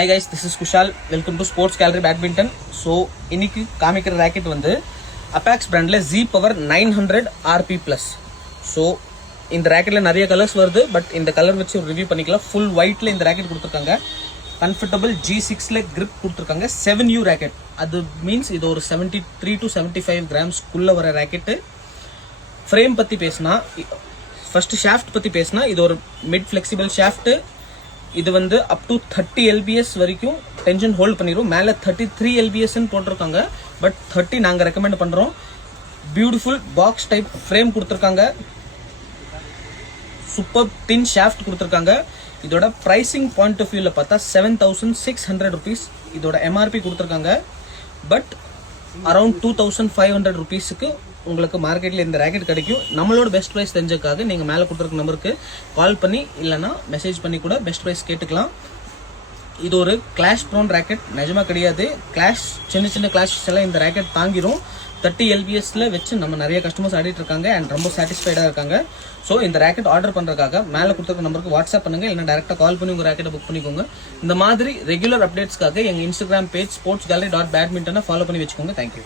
Hi guys, this is Kushal. Welcome to Sports Gallery Badminton. So, இன்னைக்கு காமிக்கிற rocket வந்து Apex brandல Z Power 900 RP+. So, இந்த ராக்கெட்ல நிறைய colours வருது, பட் இந்த கலர் வச்சு ஒரு ரிவ்யூ பண்ணிக்கலாம். ஃபுல் ஒயிட்ல இந்த ராக்கெட் கொடுத்துருக்காங்க. கம்ஃபர்டபிள் G6 ல grip கொடுத்துருக்காங்க. 7U rocket. அது மீன்ஸ் இது ஒரு 73 to 75 கிராம்ஸ் குள்ள வர ராக்கெட். ஃப்ரேம் பத்தி பேசினா, ஃபர்ஸ்ட் ஷாஃப்ட் பத்தி பேசினா, இது ஒரு மிட் ஃபிளெக்சிபிள் ஷாஃப்ட். இது வந்து அப் டு 30 lbs வரைக்கும் டென்ஷன் ஹோல்ட் பண்ணிரும். மேல 33 lbs போட்டிருக்காங்க, பட் 30 நாங்க ரெக்கமெண்ட் பண்றோம். பியூட்டிஃபுல் பாக்ஸ் டைப் ஃப்ரேம் கொடுத்துருக்காங்க. சூப்பர் டின் ஷாஃப்ட் கொடுத்துருக்காங்க. இதோட பிரைசிங் பாயிண்ட் ஆஃப் வியூல பார்த்தா 7600 rupees இதோட எம்ஆர்பி கொடுத்துருக்காங்க. பட் அரௌண்ட் 2500 rupeesக்கு உங்களுக்கு மார்க்கெட்ல இந்த ராக்கெட் கிடைக்கும். நம்மளோட பெஸ்ட் பிரைஸ் தெரிஞ்சதுக்காக நீங்க மேல கொடுத்துருக்க நம்பருக்கு கால் பண்ணி இல்லைன்னா மெசேஜ் பண்ணி கூட பெஸ்ட் பிரைஸ் கேட்டுக்கலாம். இது ஒரு கிளாஷ் ப்ரோன் ராக்கெட் நிஜமா கிடையாது. கிளாஷ் சின்ன சின்ன கிளாஷஸ் எல்லாம் இந்த ராக்கெட் தாங்கிரும். 30 lbsல வச்சு நம்ம நிறைய கஸ்டமர்ஸ் ஆடிட்டு இருக்காங்க அண்ட் ரொம்ப சாட்டிஸ்ஃபைடா இருக்காங்க. ஸோ இந்த ராக்கெட் ஆர்டர் பண்றதுக்காக மேல கொடுத்துருக்க நம்பருக்கு வாட்ஸ்அப் பண்ணுங்க, இல்லைன்னா டேரக்டா கால் பண்ணி உங்க ராக்கெட்டை புக் பண்ணிக்கோங்க. இந்த மாதிரி ரெகுலர் அப்டேட்ஸ்க்காக எங்க இன்ஸ்டாகிராம் பேஜ் sportsgallery.badminton ஃபாலோ பண்ணி வச்சுக்கோங்க. தேங்க்யூ.